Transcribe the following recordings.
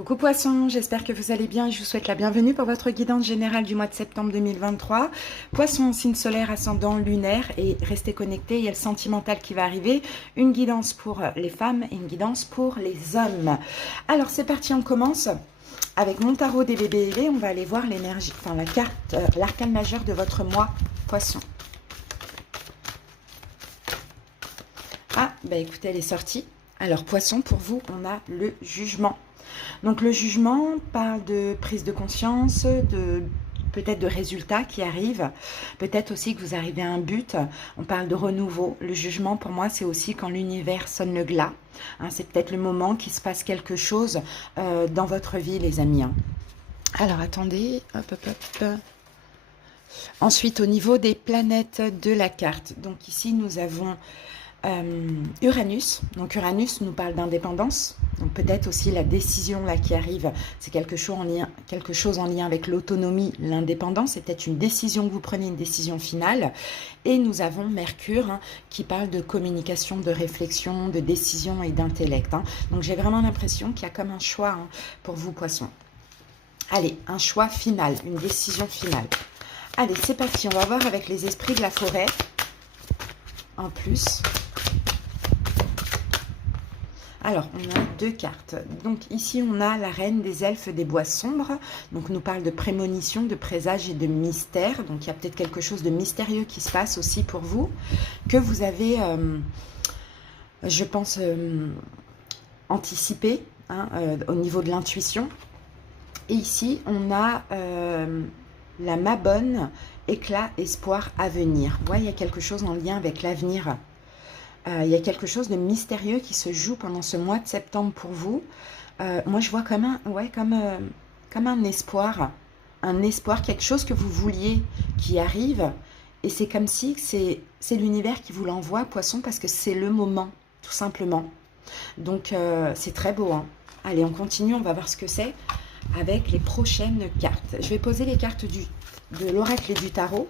Coucou Poisson, j'espère que vous allez bien et je vous souhaite la bienvenue pour votre guidance générale du mois de septembre 2023. Poisson, signe solaire, ascendant, lunaire, et restez connectés, il y a le sentimental qui va arriver, une guidance pour les femmes et une guidance pour les hommes. Alors c'est parti, on commence avec mon tarot des bébés élevés, on va aller voir l'énergie, enfin la carte, l'arcane majeur de votre mois Poisson. Ah, bah écoutez, elle est sortie. Alors Poisson, pour vous, on a le jugement. Donc le jugement parle de prise de conscience, peut-être de résultats qui arrivent, peut-être aussi que vous arrivez à un but, on parle de renouveau. Le jugement pour moi c'est aussi quand l'univers sonne le glas, hein, c'est peut-être le moment qu'il se passe quelque chose dans votre vie les amis. Hein. Alors attendez, hop hop hop. Ensuite au niveau des planètes de la carte, donc ici nous avons Uranus. Donc Uranus nous parle d'indépendance, donc peut-être aussi la décision là qui arrive, c'est quelque chose en lien avec l'autonomie, l'indépendance, c'est peut-être une décision que vous prenez, une décision finale. Et nous avons Mercure hein, qui parle de communication, de réflexion, de décision et d'intellect. Hein. Donc j'ai vraiment l'impression qu'il y a comme un choix hein, pour vous Poissons. Allez, un choix final, une décision finale. Allez, c'est parti, on va voir avec les esprits de la forêt. En plus... Alors, on a deux cartes. Donc ici, on a la reine des elfes des bois sombres. Donc, nous parle de prémonition, de présage et de mystère. Donc, il y a peut-être quelque chose de mystérieux qui se passe aussi pour vous, que vous avez, je pense, anticipé hein, au niveau de l'intuition. Et ici, on a la Mabonne, éclat, espoir, avenir. Ouais, il y a quelque chose en lien avec l'avenir. Il y a quelque chose de mystérieux qui se joue pendant ce mois de septembre pour vous. Moi, je vois comme un espoir, quelque chose que vous vouliez qui arrive. Et c'est comme si c'est l'univers qui vous l'envoie, Poisson, parce que c'est le moment, tout simplement. Donc, c'est très beau. Hein. Allez, on continue, on va voir ce que c'est avec les prochaines cartes. Je vais poser les cartes de l'oracle et du tarot.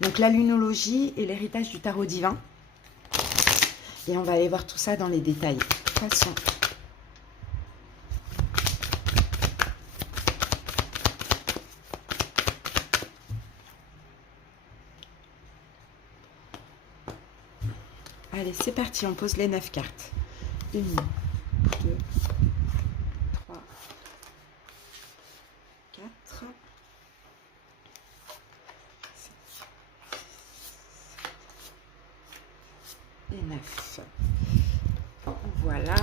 Donc, la lunologie et l'héritage du tarot divin. Et on va aller voir tout ça dans les détails. Poisson. Allez, c'est parti. On pose les 9 cartes. 1, 2, 3, 4, 5, et 9. Voilà.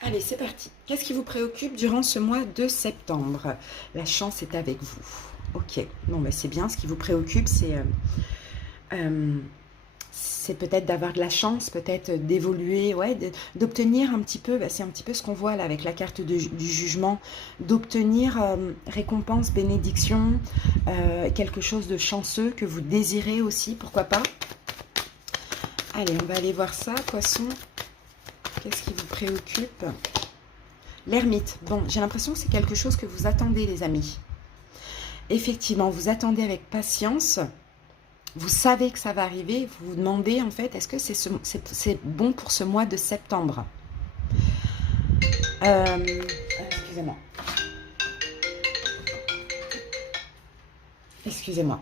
Allez, c'est parti. Qu'est-ce qui vous préoccupe durant ce mois de septembre? La chance est avec vous. Ok. Bon, ben, c'est bien. Ce qui vous préoccupe, c'est peut-être d'avoir de la chance, peut-être d'évoluer, ouais, d'obtenir un petit peu, c'est un petit peu ce qu'on voit là avec la carte du jugement, d'obtenir récompense, bénédiction, quelque chose de chanceux que vous désirez aussi, pourquoi pas. Allez, on va aller voir ça, Poisson. Qu'est-ce qui vous préoccupe? L'ermite. Bon, j'ai l'impression que c'est quelque chose que vous attendez, les amis. Effectivement, vous attendez avec patience. Vous savez que ça va arriver, vous vous demandez en fait, est-ce que c'est bon pour ce mois de septembre? Excusez-moi. Excusez-moi.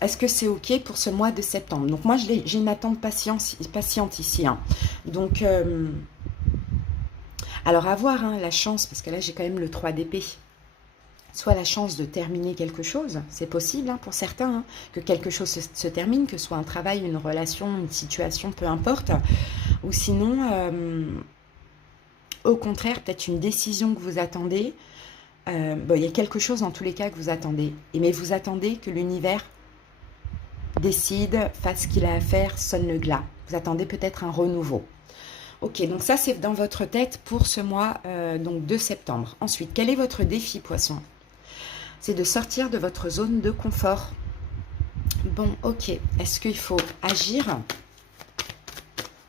Est-ce que c'est ok pour ce mois de septembre? Donc moi, j'ai une attente patiente ici. Hein. Donc, alors à voir hein, la chance, parce que là, j'ai quand même le 3 d'épée. Soit la chance de terminer quelque chose, c'est possible hein, pour certains, hein, que quelque chose se termine, que ce soit un travail, une relation, une situation, peu importe. Ou sinon, au contraire, peut-être une décision que vous attendez. Bon, il y a quelque chose dans tous les cas que vous attendez. Mais vous attendez que l'univers décide, fasse ce qu'il a à faire, sonne le glas. Vous attendez peut-être un renouveau. Ok, donc ça c'est dans votre tête pour ce mois donc de septembre. Ensuite, quel est votre défi, Poisson? C'est de sortir de votre zone de confort. Bon, ok. Est-ce qu'il faut agir?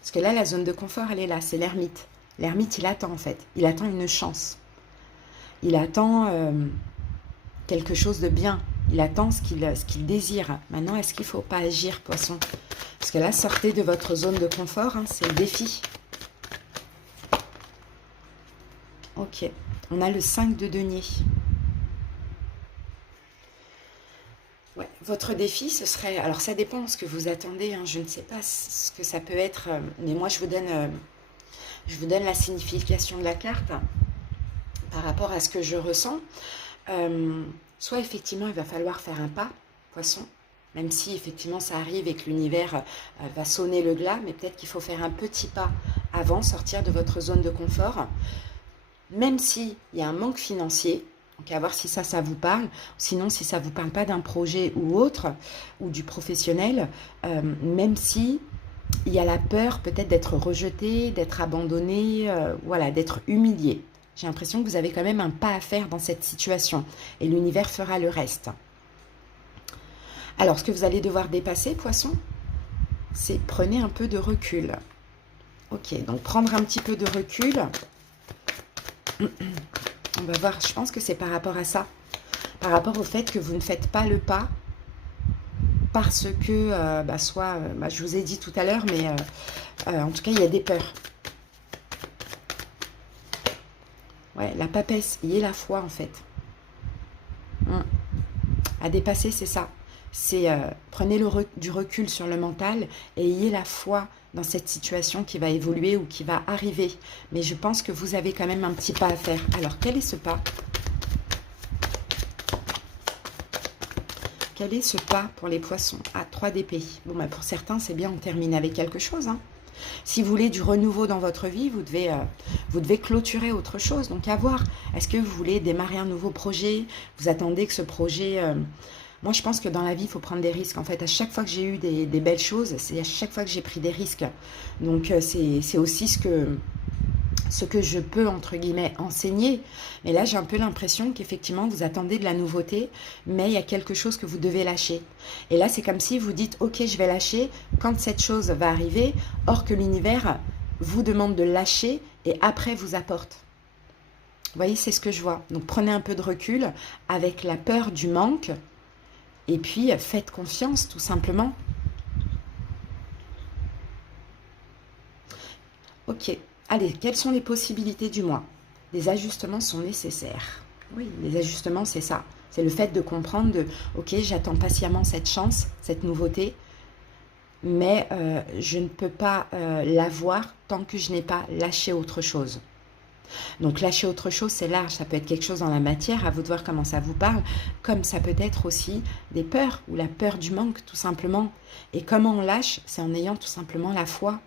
Parce que là, la zone de confort, elle est là. C'est l'ermite. L'ermite, il attend, en fait. Il attend une chance. Il attend quelque chose de bien. Il attend ce qu'il désire. Maintenant, est-ce qu'il ne faut pas agir, Poisson? Parce que là, sortez de votre zone de confort. Hein, c'est le défi. Ok. On a le 5 de denier. Ouais. Votre défi, ce serait... Alors, ça dépend de ce que vous attendez. Hein. Je ne sais pas ce que ça peut être. Mais moi, je vous donne la signification de la carte par rapport à ce que je ressens. Soit, effectivement, il va falloir faire un pas, poisson. Même si, effectivement, ça arrive et que l'univers va sonner le glas. Mais peut-être qu'il faut faire un petit pas avant, sortir de votre zone de confort. Même s'il y a un manque financier, donc à voir si ça vous parle, sinon si ça ne vous parle pas d'un projet ou autre, ou du professionnel, même si il y a la peur peut-être d'être rejeté, d'être abandonné, voilà, d'être humilié. J'ai l'impression que vous avez quand même un pas à faire dans cette situation, et l'univers fera le reste. Alors, ce que vous allez devoir dépasser, poisson, c'est prenez un peu de recul. Ok, donc prendre un petit peu de recul... On va voir, je pense que c'est par rapport à ça. Par rapport au fait que vous ne faites pas le pas parce que, je vous ai dit tout à l'heure, mais en tout cas, il y a des peurs. Ouais, la papesse, y est la foi, en fait. À dépasser, c'est ça. C'est prenez du recul sur le mental et ayez la foi dans cette situation qui va évoluer ou qui va arriver. Mais je pense que vous avez quand même un petit pas à faire. Alors, quel est ce pas? Quel est ce pas pour les poissons? Ah, 3 d'épée. Bon, bah, pour certains, c'est bien, on termine avec quelque chose. Hein. Si vous voulez du renouveau dans votre vie, vous devez clôturer autre chose. Donc, à voir. Est-ce que vous voulez démarrer un nouveau projet? Vous attendez que ce projet... Moi, je pense que dans la vie, il faut prendre des risques. En fait, à chaque fois que j'ai eu des belles choses, c'est à chaque fois que j'ai pris des risques. Donc, c'est aussi ce que je peux, entre guillemets, enseigner. Mais là, j'ai un peu l'impression qu'effectivement, vous attendez de la nouveauté, mais il y a quelque chose que vous devez lâcher. Et là, c'est comme si vous dites, ok, je vais lâcher quand cette chose va arriver, or que l'univers vous demande de lâcher et après vous apporte. Vous voyez, c'est ce que je vois. Donc, prenez un peu de recul avec la peur du manque. Et puis, faites confiance, tout simplement. Ok. Allez, quelles sont les possibilités du mois? Des ajustements sont nécessaires. Oui, les ajustements, c'est ça. C'est le fait de comprendre ok, j'attends patiemment cette chance, cette nouveauté, mais je ne peux pas l'avoir tant que je n'ai pas lâché autre chose. Donc lâcher autre chose, c'est large, ça peut être quelque chose dans la matière, à vous de voir comment ça vous parle, comme ça peut être aussi des peurs, ou la peur du manque tout simplement. Et comment on lâche? C'est en ayant tout simplement la foi.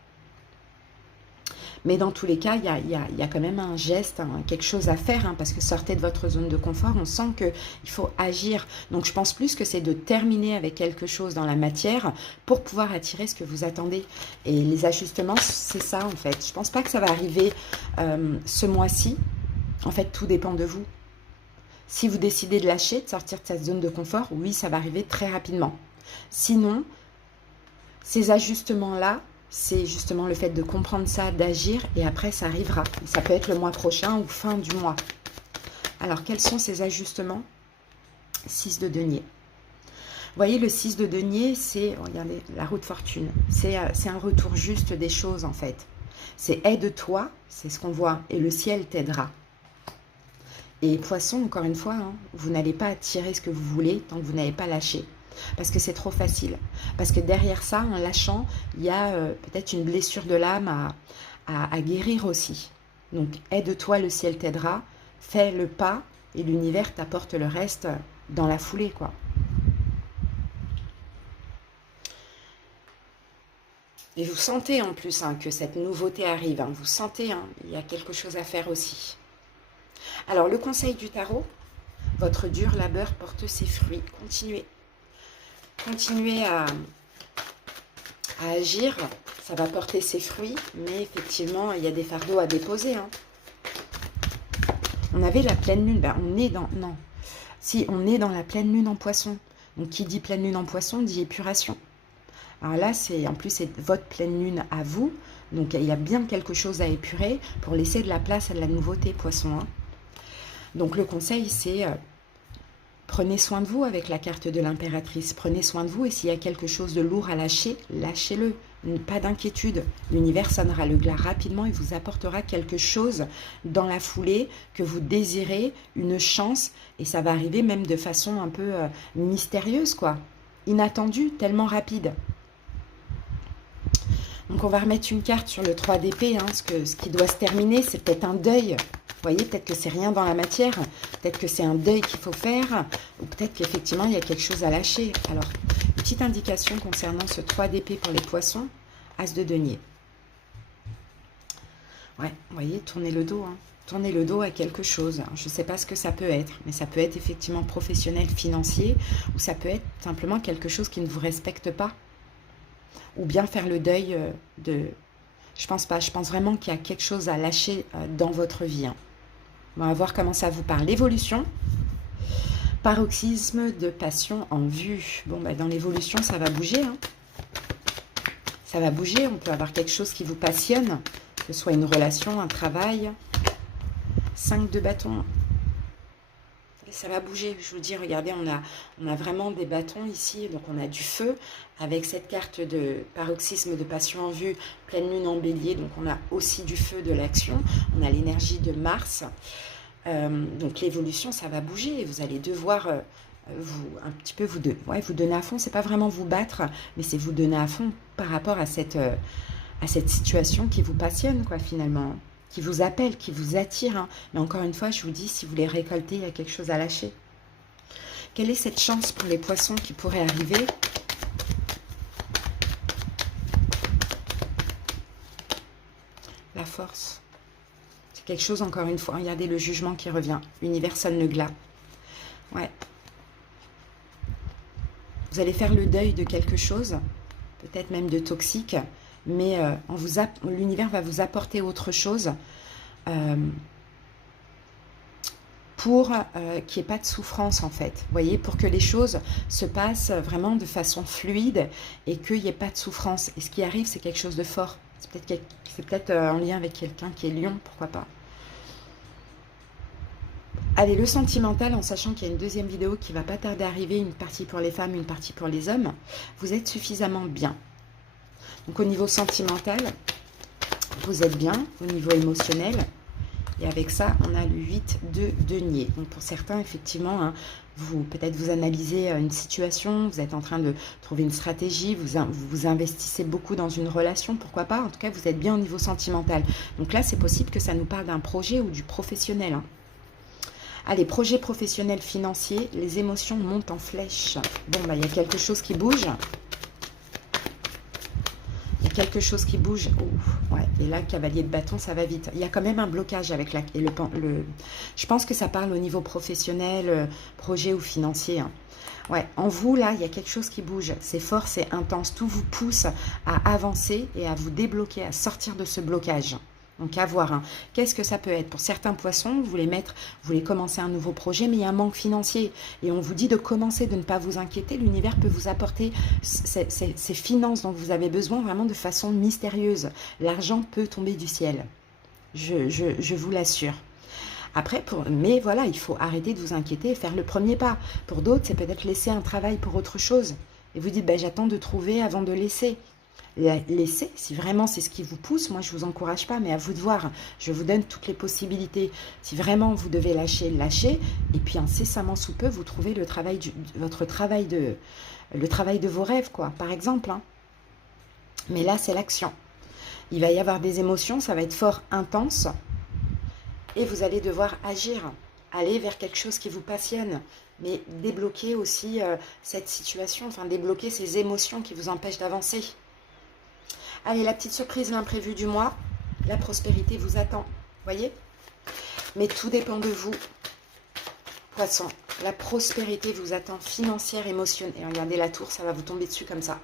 Mais dans tous les cas, il y a quand même un geste, hein, quelque chose à faire, hein, parce que sortez de votre zone de confort, on sent qu'il faut agir. Donc je pense plus que c'est de terminer avec quelque chose dans la matière pour pouvoir attirer ce que vous attendez. Et les ajustements, c'est ça en fait. Je ne pense pas que ça va arriver ce mois-ci. En fait, tout dépend de vous. Si vous décidez de lâcher, de sortir de cette zone de confort, oui, ça va arriver très rapidement. Sinon, ces ajustements-là, c'est justement le fait de comprendre ça, d'agir, et après ça arrivera. Ça peut être le mois prochain ou fin du mois. Alors, quels sont ces ajustements? 6 de denier. Vous voyez, le 6 de denier, c'est, regardez, la roue de fortune. C'est un retour juste des choses, en fait. C'est aide-toi, c'est ce qu'on voit, et le ciel t'aidera. Et poisson, encore une fois, hein, vous n'allez pas attirer ce que vous voulez tant que vous n'avez pas lâché. Parce que c'est trop facile. Parce que derrière ça, en lâchant, il y a peut-être une blessure de l'âme à guérir aussi. Donc, aide-toi, le ciel t'aidera. Fais le pas et l'univers t'apporte le reste dans la foulée, quoi. Et vous sentez en plus hein, que cette nouveauté arrive. Hein. Vous sentez, hein, il y a quelque chose à faire aussi. Alors, le conseil du tarot, votre dur labeur porte ses fruits. Continuez. Continuez à agir, ça va porter ses fruits, mais effectivement, il y a des fardeaux à déposer. Hein. On avait la pleine lune, ben, on est dans... Non, si, on est dans la pleine lune en poisson. Donc, qui dit pleine lune en poisson, dit épuration. Alors là, en plus, c'est votre pleine lune à vous. Donc, il y a bien quelque chose à épurer pour laisser de la place à de la nouveauté, poisson. Hein. Donc, le conseil, c'est... Prenez soin de vous avec la carte de l'impératrice. Prenez soin de vous et s'il y a quelque chose de lourd à lâcher, lâchez-le. pas d'inquiétude. L'univers sonnera le glas rapidement et vous apportera quelque chose dans la foulée que vous désirez, une chance, et ça va arriver même de façon un peu mystérieuse, quoi. Inattendue, tellement rapide. Donc on va remettre une carte sur le 3 d'épée. Hein, ce qui doit se terminer, c'est peut-être un deuil. Vous voyez, peut-être que c'est rien dans la matière. Peut-être que c'est un deuil qu'il faut faire. Ou peut-être qu'effectivement, il y a quelque chose à lâcher. Alors, petite indication concernant ce 3 d'épée pour les poissons. As de denier. Ouais, vous voyez, tournez le dos. Hein. Tournez le dos à quelque chose. Je ne sais pas ce que ça peut être. Mais ça peut être effectivement professionnel, financier. Ou ça peut être simplement quelque chose qui ne vous respecte pas. Ou bien faire le deuil de... Je pense pas, je pense vraiment qu'il y a quelque chose à lâcher dans votre vie. Hein. On va voir comment ça vous parle. L'évolution, paroxysme de passion en vue. Bon, bah, dans l'évolution, ça va bouger. Hein. Ça va bouger, on peut avoir quelque chose qui vous passionne, que ce soit une relation, un travail. 5 de bâton. Et ça va bouger, je vous dis, regardez, on a vraiment des bâtons ici, donc on a du feu, avec cette carte de paroxysme de passion en vue, pleine lune en bélier, donc on a aussi du feu, de l'action, on a l'énergie de Mars, donc l'évolution, ça va bouger, et vous allez devoir un petit peu vous donner à fond, c'est pas vraiment vous battre, mais c'est vous donner à fond par rapport à cette situation qui vous passionne, quoi, finalement. Qui vous appelle, qui vous attire. Hein. Mais encore une fois, je vous dis, si vous les récoltez, il y a quelque chose à lâcher. Quelle est cette chance pour les poissons qui pourrait arriver? La force. C'est quelque chose, encore une fois, regardez le jugement qui revient. L'univers sonne le glas. Ouais. Vous allez faire le deuil de quelque chose, peut-être même de toxique, mais l'univers va vous apporter autre chose pour qu'il n'y ait pas de souffrance, en fait. Vous voyez, pour que les choses se passent vraiment de façon fluide et qu'il n'y ait pas de souffrance. Et ce qui arrive, c'est quelque chose de fort. C'est peut-être en lien avec quelqu'un qui est lion, pourquoi pas. Allez, le sentimental, en sachant qu'il y a une deuxième vidéo qui va pas tarder à arriver, une partie pour les femmes, une partie pour les hommes. Vous êtes suffisamment bien. Donc au niveau sentimental, vous êtes bien. Au niveau émotionnel, et avec ça, on a le 8 de denier. Donc pour certains, effectivement, hein, peut-être vous analysez une situation, vous êtes en train de trouver une stratégie, vous investissez beaucoup dans une relation, pourquoi pas. En tout cas, vous êtes bien au niveau sentimental. Donc là, c'est possible que ça nous parle d'un projet ou du professionnel. Hein. Allez, projet professionnel financier, les émotions montent en flèche. Bon, bah, il y a quelque chose qui bouge. Il y a quelque chose qui bouge. Ouh, ouais. Et là, cavalier de bâton, ça va vite. Il y a quand même un blocage avec je pense que ça parle au niveau professionnel, projet ou financier. Hein. Ouais, en vous, là, il y a quelque chose qui bouge. C'est fort, c'est intense. Tout vous pousse à avancer et à vous débloquer, à sortir de ce blocage. Donc à voir, hein. Qu'est-ce que ça peut être? Pour certains poissons, vous voulez commencer un nouveau projet, mais il y a un manque financier. Et on vous dit de commencer, de ne pas vous inquiéter. L'univers peut vous apporter ces finances dont vous avez besoin vraiment de façon mystérieuse. L'argent peut tomber du ciel. Je vous l'assure. Après, mais voilà, il faut arrêter de vous inquiéter et faire le premier pas. Pour d'autres, c'est peut-être laisser un travail pour autre chose. Et vous dites, ben, j'attends de trouver avant de laisser. Laissez, si vraiment c'est ce qui vous pousse, moi je ne vous encourage pas, mais à vous de voir, je vous donne toutes les possibilités. Si vraiment vous devez lâcher, lâchez, et puis incessamment sous peu, vous trouvez le travail de vos rêves, quoi, par exemple. Hein. Mais là, c'est l'action. Il va y avoir des émotions, ça va être fort, intense, et vous allez devoir agir, aller vers quelque chose qui vous passionne, mais débloquer aussi cette situation, enfin débloquer ces émotions qui vous empêchent d'avancer. Allez, la petite surprise, l'imprévu du mois. La prospérité vous attend. Voyez? Mais tout dépend de vous. Poisson, la prospérité vous attend financière, émotionnelle. Et regardez la tour, ça va vous tomber dessus comme ça.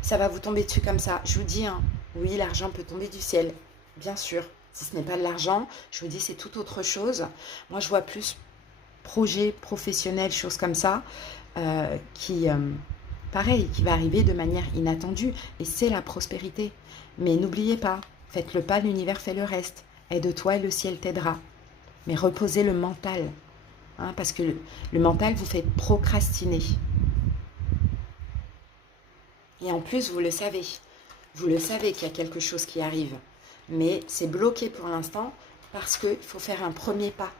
Ça va vous tomber dessus comme ça. Je vous dis, hein, oui, l'argent peut tomber du ciel. Bien sûr. Si ce n'est pas de l'argent, je vous dis, c'est tout autre chose. Moi, je vois plus projet professionnel, choses comme ça, pareil, qui va arriver de manière inattendue. Et c'est la prospérité. Mais n'oubliez pas, faites le pas, l'univers fait le reste. Aide-toi et le ciel t'aidera. Mais reposez le mental. Hein, parce que le mental vous fait procrastiner. Et en plus, vous le savez. Vous le savez qu'il y a quelque chose qui arrive. Mais c'est bloqué pour l'instant parce qu'il faut faire un premier pas.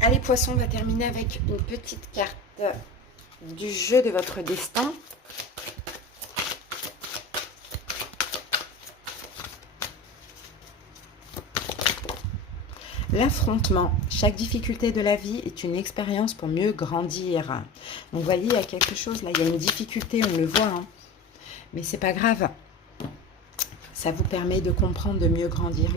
Allez, Poisson, on va terminer avec une petite carte du jeu de votre destin. L'affrontement. Chaque difficulté de la vie est une expérience pour mieux grandir. Donc, vous voyez, il y a quelque chose là. Il y a une difficulté, on le voit. Hein. Mais c'est pas grave. Ça vous permet de comprendre, de mieux grandir.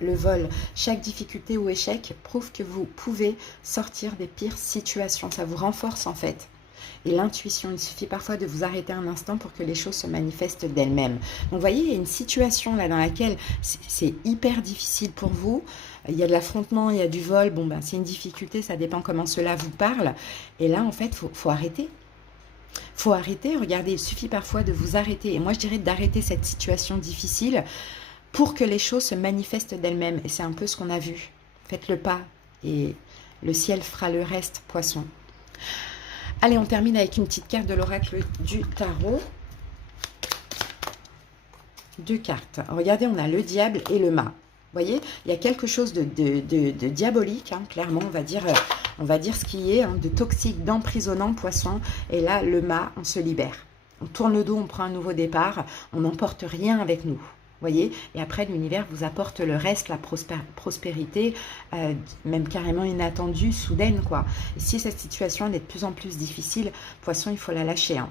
Le vol, chaque difficulté ou échec prouve que vous pouvez sortir des pires situations. Ça vous renforce en fait. Et l'intuition, il suffit parfois de vous arrêter un instant pour que les choses se manifestent d'elles-mêmes. Donc vous voyez, il y a une situation là dans laquelle c'est hyper difficile pour vous. Il y a de l'affrontement, il y a du vol. Bon, ben, c'est une difficulté, ça dépend comment cela vous parle. Et là, en fait, faut arrêter. Faut arrêter, regardez, il suffit parfois de vous arrêter. Et moi, je dirais d'arrêter cette situation difficile pour que les choses se manifestent d'elles-mêmes. Et c'est un peu ce qu'on a vu. Faites le pas et le ciel fera le reste, Poisson. Allez, on termine avec une petite carte de l'oracle du tarot. 2 cartes. Regardez, on a le diable et le mât. Vous voyez, il y a quelque chose de diabolique, hein, clairement, on va dire ce qui est, hein, de toxique, d'emprisonnant, Poisson. Et là, le mât, on se libère. On tourne le dos, on prend un nouveau départ, on n'emporte rien avec nous. Voyez, et après l'univers vous apporte le reste, la prospérité, même carrément inattendue, soudaine quoi. Et si cette situation elle est de plus en plus difficile, Poisson, il faut la lâcher. Hein.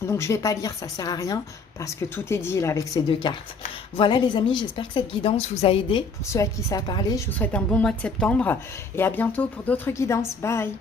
Donc je ne vais pas lire, ça ne sert à rien, parce que tout est dit là avec ces 2 cartes. Voilà les amis, j'espère que cette guidance vous a aidé. Pour ceux à qui ça a parlé, je vous souhaite un bon mois de septembre et à bientôt pour d'autres guidances. Bye!